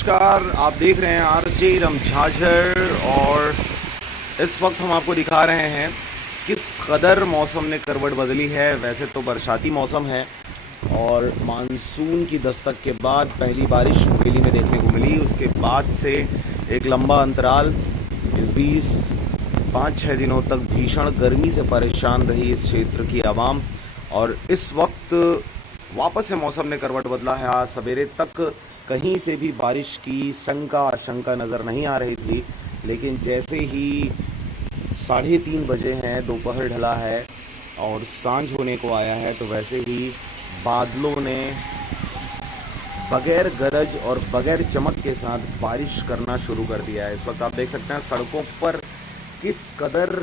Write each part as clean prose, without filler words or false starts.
नमस्कार, आप देख रहे हैं आरजे रमझाझर और इस वक्त हम आपको दिखा रहे हैं किस कदर मौसम ने करवट बदली है। वैसे तो बरसाती मौसम है और मानसून की दस्तक के बाद पहली बारिश मुंगेली में देखने को मिली। उसके बाद से एक लंबा अंतराल, इस बीच 5-6 दिनों तक भीषण गर्मी से परेशान रही इस क्षेत्र की आवाम। और इस वक्त वापस से मौसम ने करवट बदला है। आज सवेरे तक कहीं से भी बारिश की आशंका नज़र नहीं आ रही थी, लेकिन जैसे ही 3:30 बजे हैं, दोपहर ढला है और सांझ होने को आया है, तो वैसे ही बादलों ने बगैर गरज और बगैर चमक के साथ बारिश करना शुरू कर दिया है। इस वक्त आप देख सकते हैं सड़कों पर किस कदर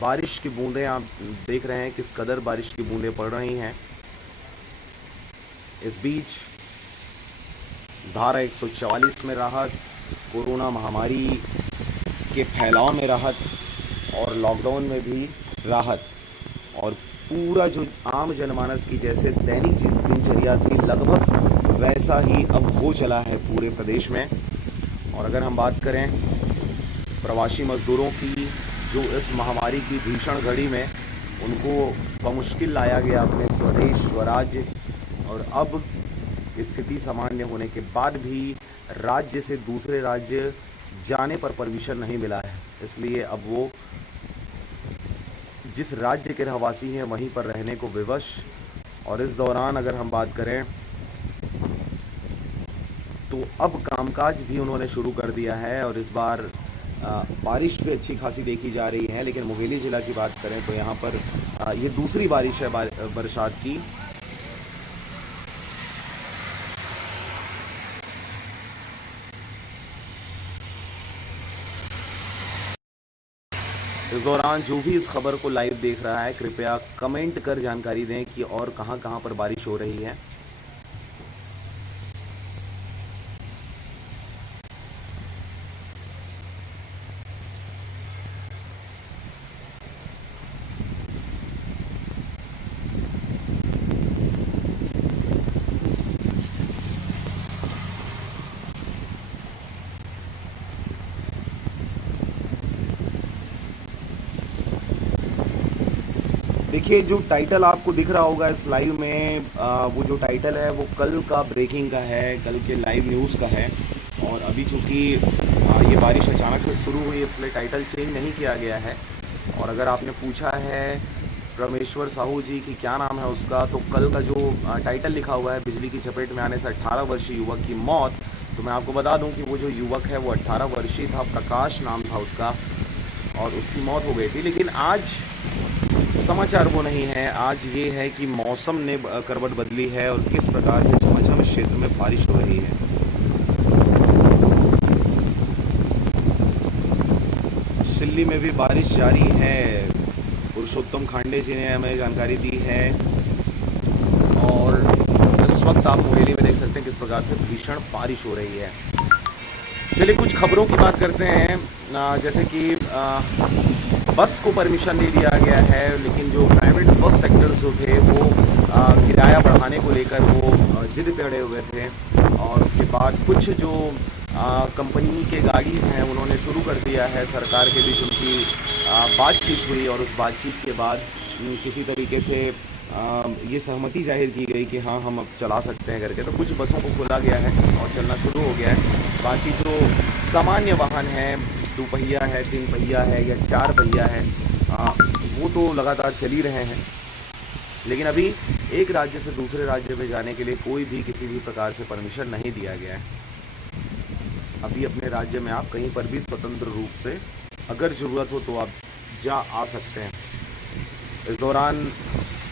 बारिश की बूंदें, आप देख रहे हैं किस कदर बारिश की बूंदें पड़ रही हैं। इस बीच धारा 144 में राहत, कोरोना महामारी के फैलाव में राहत और लॉकडाउन में भी राहत, और पूरा जो आम जनमानस की जैसे दैनिक दिनचर्या थी लगभग वैसा ही अब हो चला है पूरे प्रदेश में। और अगर हम बात करें प्रवासी मजदूरों की, जो इस महामारी की भीषण घड़ी में उनको बमुश्किल लाया गया अपने स्वदेश स्वराज्य, और अब स्थिति सामान्य होने के बाद भी राज्य से दूसरे राज्य जाने पर परमिशन नहीं मिला है। इसलिए अब वो जिस राज्य के रहवासी हैं वहीं पर रहने को विवश। और इस दौरान अगर हम बात करें तो अब कामकाज भी उन्होंने शुरू कर दिया है। और इस बार बारिश भी अच्छी खासी देखी जा रही है। लेकिन मुंगेली ज़िला की बात करें तो यहाँ पर ये दूसरी बारिश है बरसात की। इस दौरान जो भी इस खबर को लाइव देख रहा है, कृपया कमेंट कर जानकारी दें कि और कहां पर बारिश हो रही है। देखिए, जो टाइटल आपको दिख रहा होगा इस लाइव में, वो जो टाइटल है वो कल का ब्रेकिंग का है, कल के लाइव न्यूज़ का है। और अभी चूँकि ये बारिश अचानक से शुरू हुई, इसलिए टाइटल चेंज नहीं किया गया है। और अगर आपने पूछा है परमेश्वर साहू जी की क्या नाम है उसका, तो कल का जो टाइटल लिखा हुआ है, बिजली की चपेट में आने से 18 वर्षीय युवक की मौत, तो मैं आपको बता दूं कि वो जो युवक है वो 18 वर्षीय था, प्रकाश नाम था उसका, और उसकी मौत हो गई थी। लेकिन आज समाचार वो नहीं है। आज ये है कि मौसम ने करवट बदली है और किस प्रकार से झमाझम इस क्षेत्र में बारिश हो रही है। सिल्ली में भी बारिश जारी है, पुरुषोत्तम खांडे जी ने हमें जानकारी दी है। और इस वक्त आप मुंगेली में देख सकते हैं किस प्रकार से भीषण बारिश हो रही है। चलिए कुछ खबरों की बात करते हैं। जैसे कि बस को परमिशन दे दिया गया है, लेकिन जो प्राइवेट बस सेक्टर्स जो थे वो किराया बढ़ाने को लेकर वो जिद पे अड़े हुए थे। और उसके बाद कुछ जो कंपनी के गाड़ीज़ हैं उन्होंने शुरू कर दिया है। सरकार के बीच उनकी बातचीत हुई और उस बातचीत के बाद किसी तरीके से ये सहमति जाहिर की गई कि हाँ, हम अब चला सकते हैं करके। तो कुछ बसों को खोला गया है और चलना शुरू हो गया है। बाकी जो सामान्य वाहन हैं, 2 पहिया है, 3 पहिया है या 4 पहिया है, वो तो लगातार चल ही रहे हैं। लेकिन अभी एक राज्य से दूसरे राज्य में जाने के लिए कोई भी किसी भी प्रकार से परमिशन नहीं दिया गया है। अभी अपने राज्य में आप कहीं पर भी स्वतंत्र रूप से अगर ज़रूरत हो तो आप जा आ सकते हैं। इस दौरान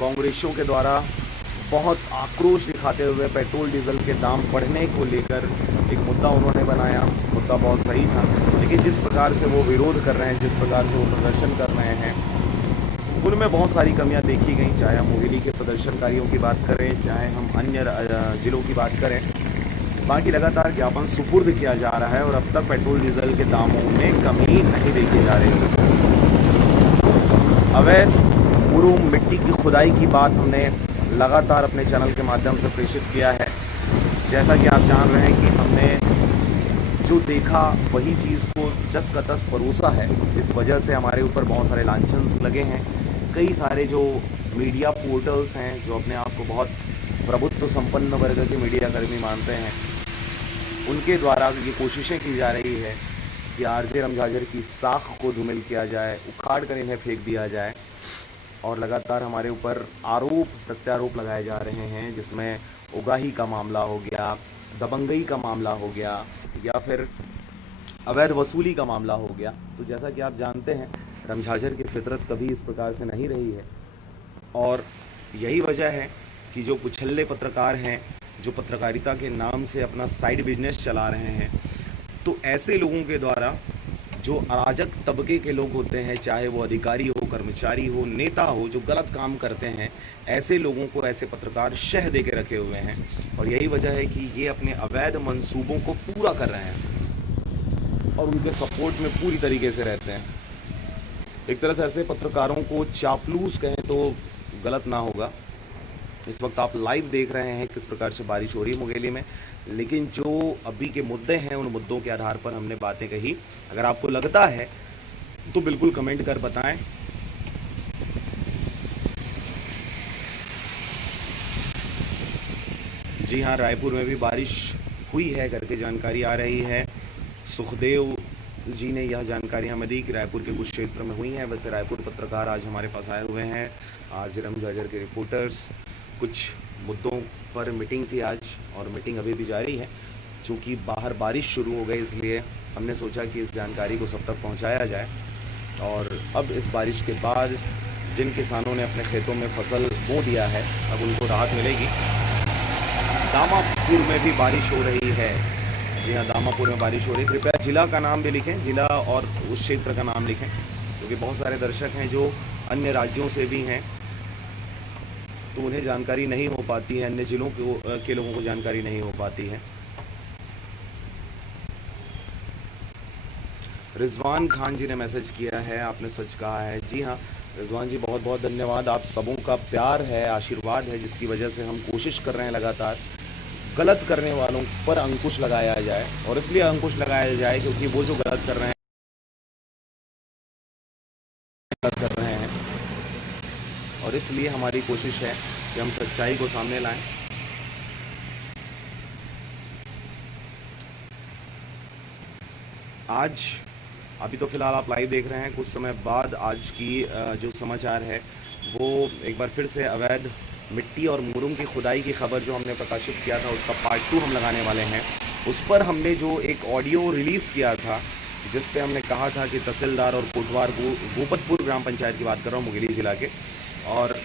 कांग्रेसियों के द्वारा बहुत आक्रोश दिखाते हुए पेट्रोल डीजल के दाम बढ़ने को लेकर एक मुद्दा उन्होंने बनाया। मुद्दा बहुत सही था, लेकिन जिस प्रकार से वो विरोध कर रहे हैं, जिस प्रकार से वो प्रदर्शन कर रहे हैं, उनमें बहुत सारी कमियां देखी गई। चाहे हम मुंगेली के प्रदर्शनकारियों की बात करें, चाहे हम अन्य ज़िलों की बात करें, बाकी लगातार ज्ञापन सुपुर्द किया जा रहा है और अब तक पेट्रोल डीजल के दामों में कमी नहीं देखी जा रही। अवैध मुरुम मिट्टी की खुदाई की बात हमने लगातार अपने चैनल के माध्यम से प्रेषित किया है। जैसा कि आप जान रहे हैं कि हमने देखा वही चीज़ को जस का तस परोसा है। इस वजह से हमारे ऊपर बहुत सारे लांछन लगे हैं। कई सारे जो मीडिया पोर्टल्स हैं जो अपने आप को बहुत प्रभुत्व संपन्न वर्ग के मीडिया कर्मी मानते हैं, उनके द्वारा ये कोशिशें की जा रही है कि आरजे रमझाजर की साख को धूमिल किया जाए, उखाड़ कर इन्हें फेंक दिया जाए। और लगातार हमारे ऊपर आरोप प्रत्यारोप लगाए जा रहे हैं, जिसमें उगाही का मामला हो गया, दबंगई का मामला हो गया, या फिर अवैध वसूली का मामला हो गया। तो जैसा कि आप जानते हैं, रमझाजर की फितरत कभी इस प्रकार से नहीं रही है, और यही वजह है कि जो कुछल्ले पत्रकार हैं, जो पत्रकारिता के नाम से अपना साइड बिजनेस चला रहे हैं, तो ऐसे लोगों के द्वारा जो अराजक तबके के लोग होते हैं, चाहे वो अधिकारी हो, कर्मचारी हो, नेता हो, जो गलत काम करते हैं, ऐसे लोगों को ऐसे पत्रकार शह दे के रखे हुए हैं। और यही वजह है कि ये अपने अवैध मंसूबों को पूरा कर रहे हैं और उनके सपोर्ट में पूरी तरीके से रहते हैं। एक तरह से ऐसे पत्रकारों को चापलूस कहें तो गलत ना होगा। इस वक्त आप लाइव देख रहे हैं किस प्रकार से बारिश हो रही है मुंगेली में, लेकिन जो अभी के मुद्दे हैं उन मुद्दों के आधार पर हमने बातें कही। अगर आपको लगता है तो बिल्कुल कमेंट कर बताएं। जी हाँ, रायपुर में भी बारिश हुई है करके जानकारी आ रही है। सुखदेव जी ने यह जानकारी हमें दी कि रायपुर के कुछ क्षेत्र में हुई हैं। वैसे रायपुर पत्रकार आज हमारे पास आए हुए हैं, आरजे रमझाजर के रिपोर्टर्स। कुछ मुद्दों पर मीटिंग थी आज, और मीटिंग अभी भी जारी है। चूँकि बाहर बारिश शुरू हो गई, इसलिए हमने सोचा कि इस जानकारी को सब तक पहुंचाया जाए। और अब इस बारिश के बाद जिन किसानों ने अपने खेतों में फसल बो दिया है, अब उनको राहत मिलेगी। दामापुर में भी बारिश हो रही है। जी हाँ, दामापुर में बारिश हो रही है। कृपया जिला का नाम भी लिखें, जिला और उस क्षेत्र का नाम लिखें, क्योंकि बहुत सारे दर्शक हैं जो अन्य राज्यों से भी हैं, तो उन्हें जानकारी नहीं हो पाती है, अन्य जिलों के लोगों को जानकारी नहीं हो पाती है। रिजवान खान जी ने मैसेज किया है, आपने सच कहा है। जी हाँ रिजवान जी, बहुत बहुत धन्यवाद। आप सबों का प्यार है, आशीर्वाद है, जिसकी वजह से हम कोशिश कर रहे हैं लगातार गलत करने वालों पर अंकुश लगाया जाए। और इसलिए अंकुश लगाया जाए क्योंकि वो जो गलत कर रहे हैं, और इसलिए हमारी कोशिश है कि हम सच्चाई को सामने लाएं। आज अभी तो फ़िलहाल आप लाइव देख रहे हैं, कुछ समय बाद आज की जो समाचार है वो एक बार फिर से अवैध मिट्टी और मुरुम की खुदाई की खबर जो हमने प्रकाशित किया था, उसका पार्ट 2 हम लगाने वाले हैं। उस पर हमने जो एक ऑडियो रिलीज़ किया था, जिस पे हमने कहा था कि तहसीलदार और कोटवार भूपतपुर ग्राम पंचायत की बात कर रहा हूँ, मुंगेली ज़िला के, और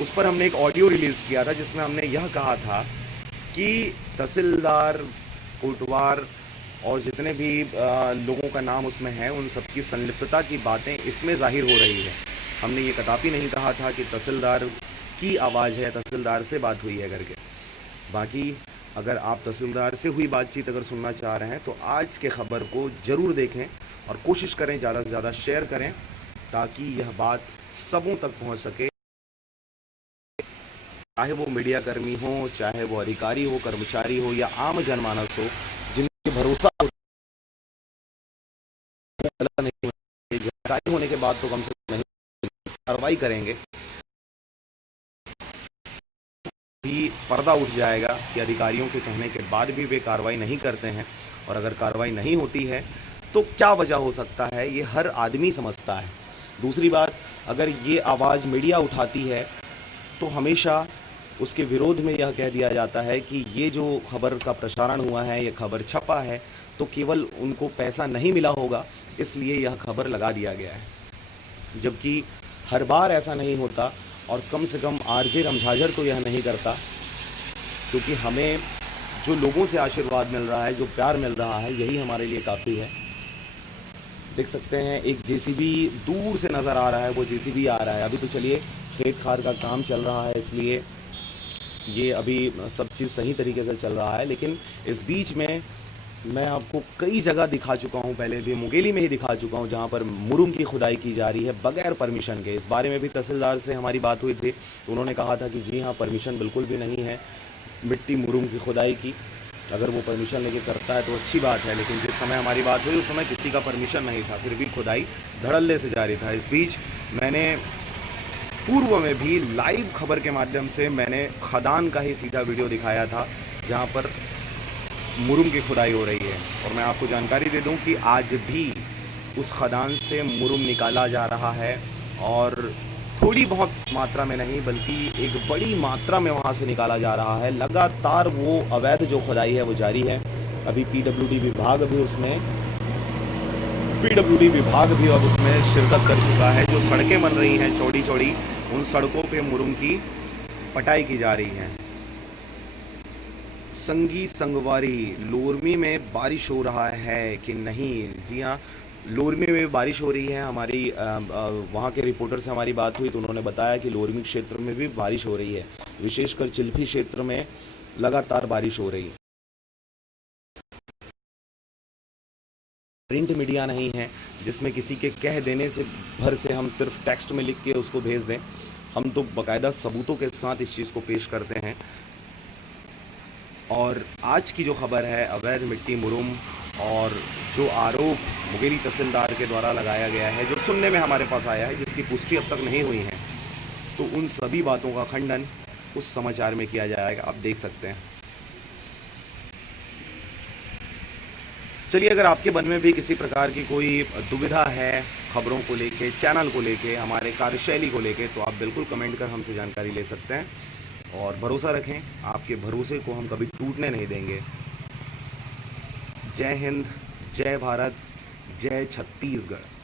उस पर हमने एक ऑडियो रिलीज़ किया था जिसमें हमने यह कहा था कि तहसीलदार, कोटवार और जितने भी लोगों का नाम उसमें है, उन सबकी संलिप्तता की बातें इसमें जाहिर हो रही है। हमने ये कदापि नहीं कहा था कि तहसीलदार की आवाज़ है, तहसीलदार से बात हुई है करके। बाकी अगर आप तहसीलदार से हुई बातचीत अगर सुनना चाह रहे हैं तो आज के खबर को ज़रूर देखें और कोशिश करें ज़्यादा से ज़्यादा शेयर करें, ताकि यह बात सबों तक पहुंच सके। चाहे वो मीडिया कर्मी हो, चाहे वो अधिकारी हो, कर्मचारी हो, या आम जनमानस हो, जिनके भरोसा जानकारी होने के बाद तो कम से कम नहीं कार्रवाई करेंगे, भी पर्दा उठ जाएगा कि अधिकारियों के कहने के बाद भी वे कार्रवाई नहीं करते हैं। और अगर कार्रवाई नहीं होती है तो क्या वजह हो सकता है, ये हर आदमी समझता है। दूसरी बात, अगर ये आवाज़ मीडिया उठाती है तो हमेशा उसके विरोध में यह कह दिया जाता है कि ये जो खबर का प्रसारण हुआ है, ये खबर छपा है, तो केवल उनको पैसा नहीं मिला होगा, इसलिए यह खबर लगा दिया गया है। जबकि हर बार ऐसा नहीं होता, और कम से कम आरजे रमझाजर तो यह नहीं करता, क्योंकि हमें जो लोगों से आशीर्वाद मिल रहा है, जो प्यार मिल रहा है, यही हमारे लिए काफ़ी है। देख सकते हैं एक जेसीबी दूर से नज़र आ रहा है, वो जेसीबी आ रहा है। अभी तो चलिए खेत खार का काम चल रहा है, इसलिए ये अभी सब चीज़ सही तरीके से चल रहा है। लेकिन इस बीच में मैं आपको कई जगह दिखा चुका हूँ, पहले भी मुंगेली में ही दिखा चुका हूँ, जहाँ पर मुरुम की खुदाई की जा रही है बगैर परमिशन के। इस बारे में भी तहसीलदार से हमारी बात हुई थी, तो उन्होंने कहा था कि जी हाँ, परमिशन बिल्कुल भी नहीं है मिट्टी मुरुम की खुदाई की। अगर वो परमिशन लेके करता है तो अच्छी बात है, लेकिन जिस समय हमारी बात हुई उस समय किसी का परमिशन नहीं था, फिर भी खुदाई धड़ल्ले से जारी था। इस बीच मैंने पूर्व में भी लाइव खबर के माध्यम से मैंने खदान का ही सीधा वीडियो दिखाया था, जहां पर मुरुम की खुदाई हो रही है। और मैं आपको जानकारी दे दूं कि आज भी उस खदान से मुरुम निकाला जा रहा है, और थोड़ी बहुत मात्रा में नहीं बल्कि एक बड़ी मात्रा में वहाँ से निकाला जा रहा है। लगातार वो अवैध जो खुदाई है वो जारी है। अभी पीडब्ल्यूडी विभाग भी अब उसमें शिरकत कर चुका है। जो सड़कें बन रही हैं चौड़ी चौड़ी, उन सड़कों पे मुरुम की पटाई की जा रही है। संगी संगवारी, लोरमी में बारिश हो रहा है कि नहीं? जी हाँ, लोरमी में बारिश हो रही है। हमारी वहाँ के रिपोर्टर से हमारी बात हुई तो उन्होंने बताया कि लोरमी क्षेत्र में भी बारिश हो रही है, विशेषकर चिल्फी क्षेत्र में लगातार बारिश हो रही है। प्रिंट मीडिया नहीं है जिसमें किसी के कह देने से भर से हम सिर्फ टेक्स्ट में लिख के उसको भेज दें। हम तो बाकायदा सबूतों के साथ इस चीज़ को पेश करते हैं। और आज की जो खबर है अवैध मिट्टी मुरुम और जो आरोप मुंगेरी तहसीलदार के द्वारा लगाया गया है, जो सुनने में हमारे पास आया है, जिसकी पुष्टि अब तक नहीं हुई है, तो उन सभी बातों का खंडन उस समाचार में किया जाएगा, आप देख सकते हैं। चलिए, अगर आपके मन में भी किसी प्रकार की कोई दुविधा है खबरों को लेके, चैनल को लेके, हमारे कार्यशैली को लेके, तो आप बिल्कुल कमेंट कर हमसे जानकारी ले सकते हैं। और भरोसा रखें, आपके भरोसे को हम कभी टूटने नहीं देंगे। जय हिंद, जय भारत, जय छत्तीसगढ़।